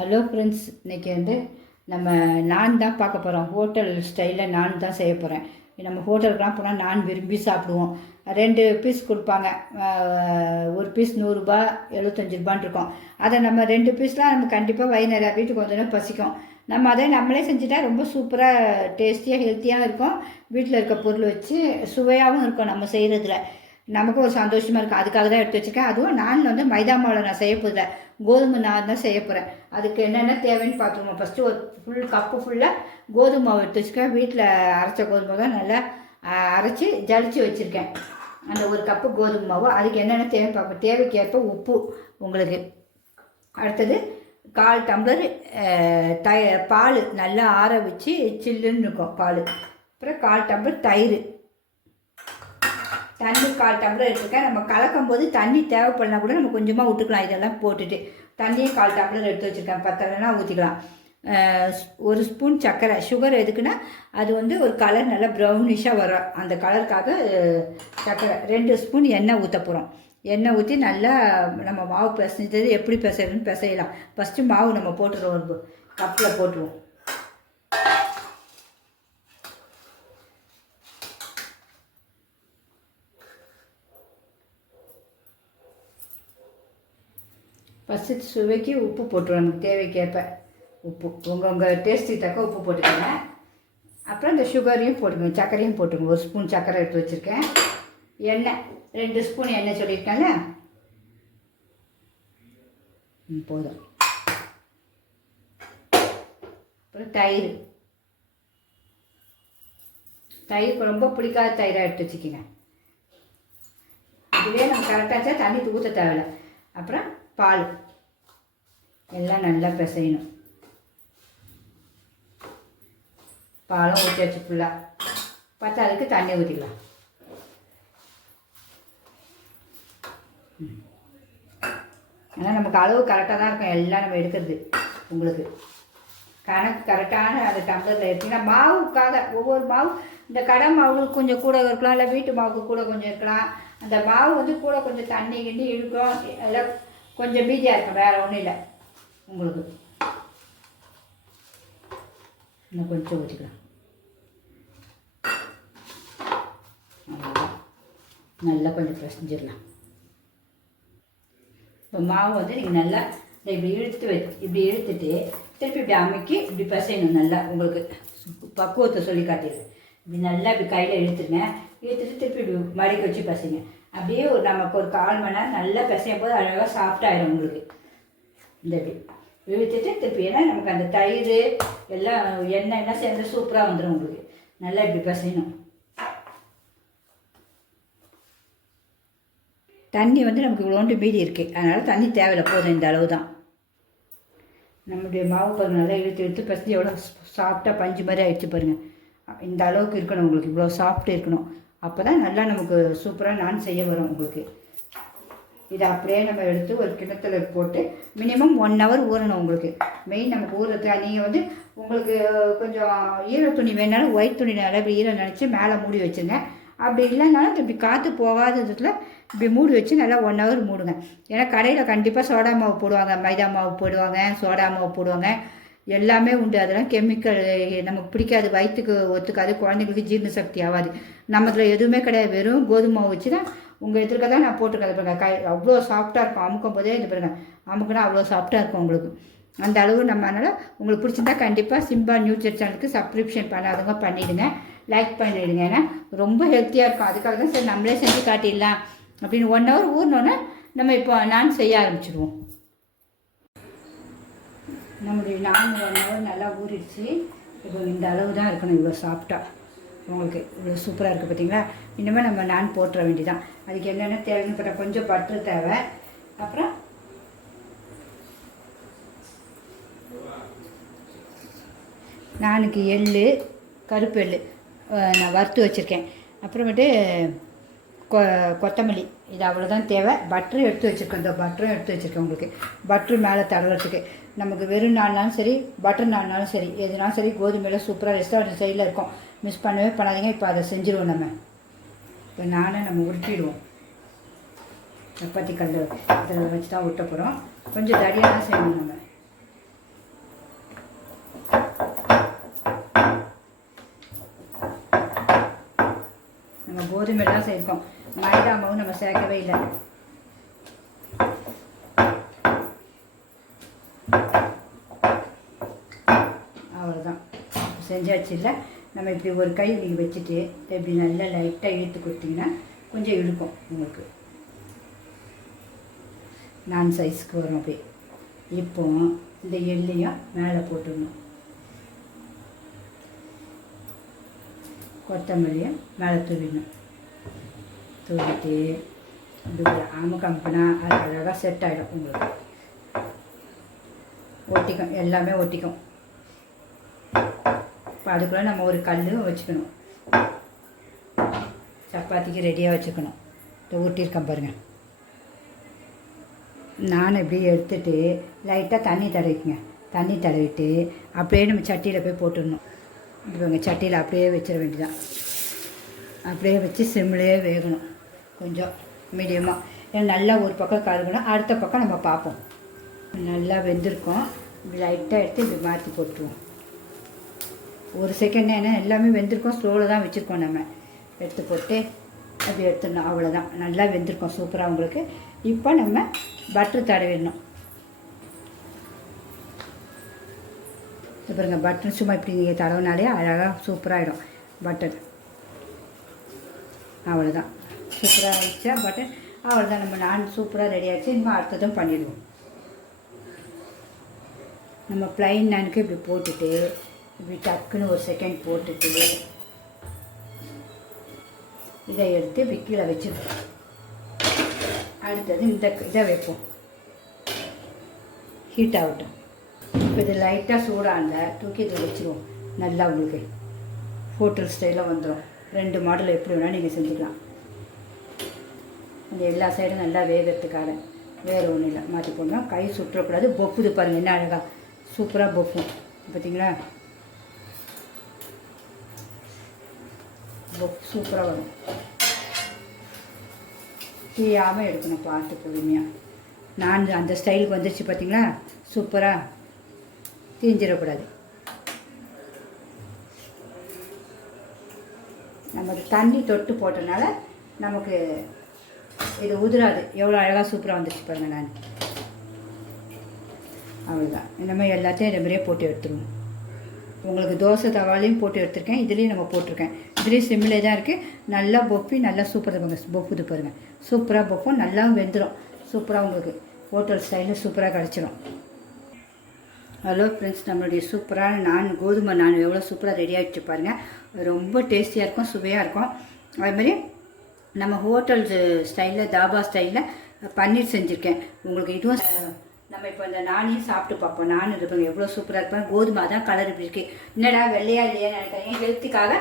Hello friends, இன்றைக்கி நம்ம நான் தான் பார்க்க போகிறோம். ஹோட்டல் ஸ்டைலில் நான் தான் செய்ய போகிறேன். நம்ம ஹோட்டலுக்குலாம் போனால் நான் விரும்பி சாப்பிடுவோம். 2 பீஸ் கொடுப்பாங்க. ஒரு பீஸ் 100 ரூபா, 75 ரூபான்னு இருக்கும். அதை நம்ம 2 பீஸ்லாம் நம்ம கண்டிப்பாக வயிறு நிறையா வீட்டுக்கு வந்தோடனே பசிக்கும். நம்ம அதை நம்மளே செஞ்சுட்டா ரொம்ப சூப்பராக டேஸ்டியாக ஹெல்த்தியாக இருக்கும். வீட்டில் இருக்க பொருள் வச்சு சுவையாகவும் இருக்கும். நம்ம செய்கிறதுல நமக்கு ஒரு சந்தோஷமாக இருக்கும். அதுக்காக தான் எடுத்து வச்சுருக்கேன். அதுவும் நான் மைதா மாவில் நான் செய்ய போதில்லை, கோதுமை நான் தான் செய்ய போகிறேன். அதுக்கு என்னென்ன தேவைன்னு பார்த்துருவோம். ஃபஸ்ட்டு ஒரு ஃபுல் கப்பு ஃபுல்லாக கோதுமை மாவு எடுத்து வச்சுருக்கேன். வீட்டில் அரைச்ச கோதுமை தான் நல்லா அரைச்சி ஜலிச்சு வச்சுருக்கேன். அந்த ஒரு கப்பு கோதுமை மாவு. அதுக்கு என்னென்ன தேவைன்னு பார்ப்போம். தேவைக்கேற்ப உப்பு உங்களுக்கு. அடுத்தது 1/4 டம்ளர் பால் நல்லா ஆற வச்சு சில்லுன்னு இருக்கும் பால். அப்புறம் 1/4 டம்ளர் தயிர். தண்ணி 1/4 டம்ளர் எடுத்துருக்கேன். நம்ம கலக்கும் போது தண்ணி தேவைப்படனா கூட நம்ம கொஞ்சமாக விட்டுக்கலாம். இதெல்லாம் போட்டுட்டு தண்ணியும் 1/4 டம்ளர் எடுத்து வச்சுருக்கேன். பத்தலைன்னா ஊற்றிக்கலாம். 1 ஸ்பூன் சர்க்கரை. சுகர் எதுக்குன்னா அது ஒரு கலர் நல்லா ப்ரௌனிஷாக வரும். அந்த கலருக்காக சர்க்கரை. 2 ஸ்பூன் எண்ணெய் ஊற்ற போகிறோம். எண்ணெய் ஊற்றி நல்லா நம்ம மாவு பிசைஞ்சது எப்படி பிசைறதுன்னு பிசையலாம். ஃபஸ்ட்டு மாவு நம்ம போட்டுருவோம். ஒரு கப்பில் போட்டுருவோம். ஃபஸ்ட்டு சுவைக்கு உப்பு போட்டுருவோம். நமக்கு தேவைக்கேற்ப உப்பு உங்கள் டேஸ்ட்டுக்கு தக்க உப்பு போட்டுக்கோங்க. அப்புறம் இந்த சுகரையும் போட்டுக்கோங்க, சர்க்கரையும் போட்டுக்கோங்க. 1 ஸ்பூன் சர்க்கரை எடுத்து வச்சுருக்கேன். எண்ணெய் 2 ஸ்பூன் எண்ணெய் சொல்லியிருக்கேன்ல, போதும். அப்புறம் தயிர் ரொம்ப பிடிக்காத தயிராக எடுத்து வச்சுக்கோங்க. இதுவே நம்ம கரெக்டாச்சா தண்ணி ஊற்ற தேவையில்லை. அப்புறம் பால் எல்லாம் நல்லா பிசையணும். பாலும் ஊற்றி வச்சு ஃபுல்லாக அதுக்கு தண்ணி ஊற்றிக்கலாம். ஆனால் நமக்கு அளவு கரெக்டாக தான் இருக்கும். எல்லாம் நம்ம எடுக்கிறது உங்களுக்கு கணக்கு கரெக்டான அந்த டம்ளரில் எடுத்திங்கன்னா மாவுக்காக ஒவ்வொரு மாவு இந்த கடை மாவுக்கு கொஞ்சம் கூட இருக்கலாம், இல்லை வீட்டு மாவுக்கு கூட கொஞ்சம் இருக்கலாம். அந்த மாவு கூட கொஞ்சம் தண்ணி கிண்டி இழுக்கும், எல்லாம் கொஞ்சம் மீதியாக இருக்கும். வேறு ஒன்றும் இல்லை உங்களுக்கு. இன்னும் கொஞ்சம் ஊற்றிக்கலாம். நல்லா கொஞ்சம் பிசைஞ்சிடலாம். இப்போ மாவு நீங்கள் நல்லா இப்படி இழுத்துட்டு திருப்பி இப்படி அமைக்கி இப்படி பிசையணும். நல்லா உங்களுக்கு பக்குவத்தை சொல்லி காட்டிடுது. இப்படி நல்லா இப்படி கையில் இழுத்துட்டு திருப்பி இப்படி மடிக்க வச்சு பசைங்க. அப்படியே நமக்கு ஒரு 1/4 மணி நேரம் நல்லா பிசையும் போது அழகாக சாஃப்டாகிடும் உங்களுக்கு. இந்த இப்படி இழுத்துட்டு திருப்பி, ஏன்னா நமக்கு அந்த தயிர் எல்லாம் எண்ணெய் சேர்ந்து சூப்பராக வந்துடும் உங்களுக்கு. நல்லா இப்படி பிசையணும். தண்ணி நமக்கு இவ்வளோண்டு மீதி இருக்குது, அதனால் தண்ணி தேவையில்லை, போதும். இந்த அளவு தான். நம்மளுடைய மாவு பாருங்கள், நல்லா இழுத்து பிசைஞ்சு எவ்வளோ சாஃப்டாக பஞ்சு மாதிரி ஆகிடுச்சு பாருங்கள். இந்த அளவுக்கு இருக்கணும் உங்களுக்கு. இவ்வளோ சாஃப்ட்டு இருக்கணும். அப்போ தான் நல்லா நமக்கு சூப்பராக நான் செய்ய வரும் உங்களுக்கு. இதை அப்படியே நம்ம எடுத்து ஒரு கிணத்துல போட்டு மினிமம் 1 ஹவர் ஊறணும் உங்களுக்கு. மெயின் நமக்கு ஊறுறதுக்கு நீங்கள் உங்களுக்கு கொஞ்சம் ஈர துணி வேணாலும் ஒயிட் துணி நல்லா இப்படி ஈரம் நினச்சி மேலே மூடி வச்சுருங்க. அப்படி இல்லைனாலும் இப்படி காற்று போகாததுல இப்படி மூடி வச்சு நல்லா 1 ஹவர் மூடுங்க. ஏன்னா கடையில் கண்டிப்பாக சோடா மாவு போடுவாங்க, மைதா மாவு போடுவாங்க, சோடா மாவு போடுவாங்க, எல்லாமே உண்டு. அதெல்லாம் கெமிக்கல் நமக்கு பிடிக்காது, வயிற்றுக்கு ஒத்துக்காது, குழந்தைங்களுக்கு ஜீரண சக்தி ஆகாது. நம்மதில் எதுவுமே கிடையாது. வெறும் கோதுமை மாவு வச்சு தான் உங்கள் எதிர்க்க தான் நான் போட்டிருக்கேன். பாருங்கள், அவ்வளோ சாஃப்டாக இருக்கும். அமுக்கும் போதே இது பாருங்கள், அமுக்குனா அவ்வளோ சாஃப்டாக இருக்கும் உங்களுக்கு. அந்த அளவு நம்ம அதனால் உங்களுக்கு பிடிச்சிருந்தா கண்டிப்பாக சிம்பா நியூட்ரி சேனலுக்கு சப்ஸ்கிரிப்ஷன் பண்ணாதவங்க பண்ணிவிடுங்க, லைக் பண்ணிவிடுங்க. ஏன்னா ரொம்ப ஹெல்த்தியாக இருக்கும். அதுக்காக தான் சரி நம்மளே செஞ்சு காட்டிடலாம் அப்படின்னு 1 ஹவர் ஊறினோன்னே நம்ம இப்போ நான் செய்ய ஆரம்பிச்சிடுவோம். நம்முடைய நான் 1 ஹவர் நல்லா ஊறிடுச்சு. இப்போ இந்த அளவு தான் இருக்கணும். இவ்வளோ சாஃப்டாக உங்களுக்கு இவ்வளோ சூப்பராக இருக்குது பார்த்தீங்களா. இனிமேல் நம்ம நான் போட்டுற வேண்டியதான். அதுக்கு என்னென்ன தேவைன்னு பார்த்தா கொஞ்சம் பட்டர் தேவை. அப்புறம் நானுக்கு எள்ளு, கருப்பு எள்ளு நான் வறுத்து வச்சுருக்கேன். அப்புறமேட்டு கொத்தமல்லி, இது அவ்வளோதான் தேவை. பட்டரும் எடுத்து வச்சுருக்கேன். இந்த பட்டரும் எடுத்து வச்சுருக்கேன் உங்களுக்கு. பட்ரு மேலே தடவுறதுக்கு நமக்கு வெறும் நான்னாலும் சரி, பட்டர் நான்னாலும் சரி, எதுனாலும் சரி, கோதுமையில் சூப்பராக ரெஸ்டாரண்ட் சைடில் இருக்கும். மிஸ் பண்ணவே பண்ணாதீங்க. இப்போ அதை செஞ்சுருவோம். நம்ம இப்போ நம்ம உருட்டிடுவோம். சப்பாத்தி கல் அதில் வச்சு தான் விட்ட போகிறோம். கொஞ்சம் தடியாக தான் செய்யணும். நம்ம கோதுமை தான் சேர்க்கோம், மைதா மாவு நம்ம சேர்க்கவே இல்லை. அவ்வளோதான், செஞ்சாச்சு. இல்லை நம்ம இப்படி ஒரு கை நீங்கள் வச்சுட்டு இப்படி நல்லா லைட்டாக இழுத்து கொடுத்தீங்கன்னா கொஞ்சம் இழுக்கும் உங்களுக்கு, நான் சைஸ்க்கு வரும். அப்படியே இப்போ இந்த எள்ளையும் மேலே போட்டுடணும், கொத்தமல்லியும் மேலே தூவிடணும். தூவிட்டு இப்படி ஒரு அமுக்கம்புனா அது அழகாக செட் ஆகிடும் உங்களுக்கு, ஒட்டிக்கும், எல்லாமே ஒட்டிக்கும். இப்போ அதுக்குள்ளே நம்ம ஒரு கல் வச்சுக்கணும், சப்பாத்திக்கு ரெடியாக வச்சுக்கணும். இப்போ ஊட்டியிருக்கேன் பாருங்கள். நான் இப்படியே எடுத்துகிட்டு லைட்டாக தண்ணி தடவிக்குங்க, தண்ணி தடவிட்டு அப்படியே நம்ம சட்டியில் போய் போட்டுடணும். இப்போ சட்டியில் அப்படியே வச்சிட வேண்டியதான், அப்படியே வச்சு சிம்லேயே வேகணும், கொஞ்சம் மீடியமாக. ஏன்னா நல்லா ஒரு பக்கம் கருகணும், அடுத்த பக்கம் நம்ம பார்ப்போம். நல்லா வெந்திருக்கோம், இப்படி லைட்டாக எடுத்து இப்படி மாற்றி போட்டுருவோம். ஒரு செகண்ட், ஏன்னா எல்லாமே வெந்திருக்கோம், ஸ்லோவில் தான் வச்சுருக்கோம். நம்ம எடுத்து போட்டு அப்படி எடுத்துடணும், அவ்வளோதான். நல்லா வெந்திருக்கோம் சூப்பராக உங்களுக்கு. இப்போ நம்ம பட்ரு தடவிடணும். பாருங்க, பட்டர் சும்மா இப்படி நீங்கள் தடவினாலே அழகாக சூப்பராகிடும் பட்டர். அவ்வளோதான், சூப்பராக ஆகிடுச்சா பட்டர்? அவ்வளோதான், நம்ம நான் சூப்பராக ரெடி ஆகிடுச்சு. இனிமேல் அடுத்ததும் பண்ணிடுவோம். நம்ம ப்ளைன் நானுக்கு இப்படி போட்டுட்டு இப்படி டக்குன்னு ஒரு செகண்ட் போட்டுட்டு இதை எடுத்து விக்கில் வச்சுருக்கோம். அடுத்தது இந்த இதை வைப்போம், ஹீட் ஆகட்டும். இப்போ இது லைட்டாக சூடாக தூக்கி இதை வச்சுருவோம். நல்லா உங்களுக்கு ஹோட்டல் ஸ்டைலில் வந்துடும். 2 மாடல் எப்படி வேணால் நீங்கள் செஞ்சுக்கலாம். அந்த எல்லா சைடும் நல்லா வேகிறதுக்காக வேறு ஒன்றும் இல்லை, மாற்றி போடணும். கை சுற்றக்கூடாது. பொப்புது பாருங்கள், என்ன அழகாக சூப்பராக பொப்பும் பார்த்தீங்களா? சூப்பராக வரும். தீயாமல் எடுக்கணும், பார்த்து பொறுமையாக. நான் அந்த ஸ்டைலுக்கு வந்துடுச்சு பார்த்தீங்களா? சூப்பராக தீஞ்சிடக்கூடாது. நமக்கு தண்ணி தொட்டு போட்டனால நமக்கு இது உதிராது. எவ்வளோ அழகாக சூப்பராக வந்துடுச்சு பாருங்கள். நான் அவ்வளோதான், இந்த மாதிரி எல்லாத்தையும் இந்த மாதிரியே போட்டு எடுத்துருவோம். உங்களுக்கு தோசை தவாலையும் போட்டு எடுத்துருக்கேன், இதுலேயும் நம்ம போட்டிருக்கேன். இதுலேயும் சிம்மிலே தான் இருக்குது. நல்லா பொப்பி நல்லா சூப்பராக பொப்புது பாருங்கள். சூப்பராக பொப்பும், நல்லா வெந்துடும். சூப்பராக உங்களுக்கு ஹோட்டல் ஸ்டைலில் சூப்பராக கிடச்சிரும். ஹலோ ஃப்ரெண்ட்ஸ், நம்மளுடைய சூப்பரான நான் கோதுமை நான் எவ்வளோ சூப்பராக ரெடி ஆகிடுச்சு பாருங்கள். ரொம்ப டேஸ்டியாக இருக்கும், சுவையாக இருக்கும். அதுமாதிரி நம்ம ஹோட்டல் ஸ்டைலில், தாபா ஸ்டைலில் பன்னீர் செஞ்சுருக்கேன் உங்களுக்கு. இதுவும் நம்ம இப்போ இந்த நானையும் சாப்பிட்டு பார்ப்போம். நான் இருப்பேன் எவ்வளோ சூப்பராக இருப்பேன். கோதுமை தான் கலர் இப்படி இருக்குது. என்னடா வெள்ளையா இல்லையா நினைக்கிறேன். ஹெல்த்துக்காக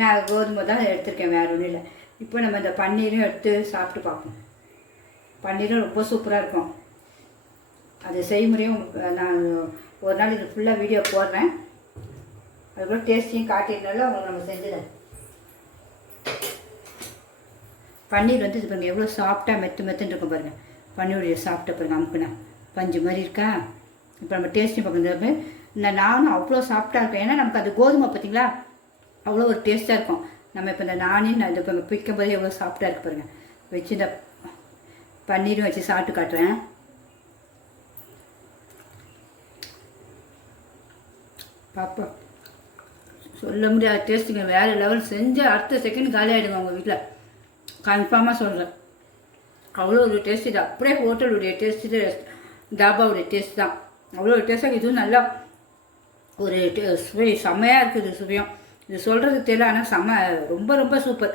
நான் கோதுமை தான் எடுத்திருக்கேன், வேறு ஒன்றும் இல்லை. இப்போ நம்ம இந்த பன்னீரும் எடுத்து சாப்பிட்டு பார்ப்போம். பன்னீரும் ரொம்ப சூப்பராக இருக்கும். அது செய்முறையும் நான் ஒரு நாள் இது ஃபுல்லாக வீடியோ போடுறேன். அதுக்கப்புறம் டேஸ்ட்டையும் காட்டினாலும் அவங்களுக்கு நம்ம செஞ்சுதேன். பன்னீர் வந்து இது பாருங்கள் எவ்வளோ சாஃப்டாக மெத்துன்னு இருக்கும் பாருங்கள். பன்னீருடைய சாப்பிட்ட பாருங்கள், அமுக்குனா பஞ்சு மாதிரி இருக்கா. இப்போ நம்ம டேஸ்ட்டையும் பார்க்குறது இந்த நானும் அவ்வளோ சாஃப்டாக இருக்கும். ஏன்னா நமக்கு அது கோதுமை பார்த்திங்களா, அவ்வளோ ஒரு டேஸ்ட்டாக இருக்கும். நம்ம இப்போ இந்த நானையும் நான் இது இப்போ பிக்கும் போது எவ்வளோ சாஃப்டாக இருக்குது பாருங்கள். வச்சு இந்த பன்னீரும் வச்சு சாப்பிட்டு காட்டுறேன். பாப்பா சொல்ல முடியாத டேஸ்ட்டுங்க, வேறு லெவல். செஞ்சு அடுத்த செகண்ட் காலி ஆகிடுங்க உங்கள் வீட்டில், கன்ஃபார்மாக சொல்கிறேன். அவ்வளோ ஒரு டேஸ்ட். இது அப்படியே ஹோட்டலுடைய டேஸ்ட்டு, தாபாவுடைய டேஸ்ட் தான். அவ்வளோ ஒரு டேஸ்ட்டாக. இதுவும் நல்லா ஒரு சுவை செம்மையாக இருக்குது சுவையும். இது சொல்கிறதுக்கு தெரியல, ஆனால் ரொம்ப ரொம்ப சூப்பர்.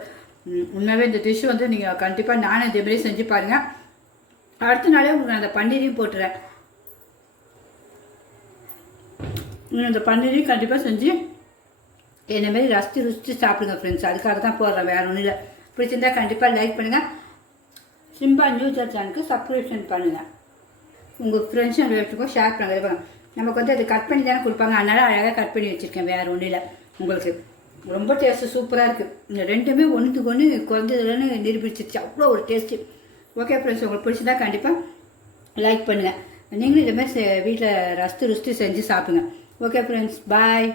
உண்மையாகவே இந்த டிஷ் வந்து நீங்கள் கண்டிப்பாக நானும் இதேமாரி செஞ்சு பாருங்கள். அடுத்த நாளே உங்களுக்கு நான் அந்த பன்னீரையும் போட்டுறேன். இந்த பன்னீரையும் கண்டிப்பாக செஞ்சு என்னமாரி ருசித்து சாப்பிடுங்க ஃப்ரெண்ட்ஸ். அதுக்காக தான் போடுறேன், வேறு ஒன்றும் இல்லை. பிடிச்சிருந்தா கண்டிப்பாக லைக் பண்ணுங்கள். சிம்பா நியூஸ் சேனலுக்கு சப்ஸ்கிரிப்ஷன் பண்ணுங்கள். உங்கள் ஃப்ரெண்ட்ஸ் அண்ட் ரிலேட்டிவ்க்கும் ஷேர் பண்ணுங்கள். நமக்கு வந்து அது கட் பண்ணி தானே கொடுப்பாங்க, அதனால் அழகாக கட் பண்ணி வச்சுருக்கேன், வேறு ஒன்றும் இல்லை. உங்களுக்கு ரொம்ப டேஸ்ட்டு சூப்பராக இருக்குது. இந்த ரெண்டுமே ஒன்றுக்கு ஒன்று குறைஞ்சதுலன்னு நிரூபிச்சிருச்சு, அவ்வளோ ஒரு டேஸ்ட்டு. ஓகே ஃப்ரெண்ட்ஸ், உங்களுக்கு பிடிச்சிருந்தா கண்டிப்பாக லைக் பண்ணுங்கள். நீங்களும் இதேமாதிரி வீட்டில் ருசித்து செஞ்சு சாப்பிடுங்க. ஓகே ஃப்ரெண்ட்ஸ், பாய்.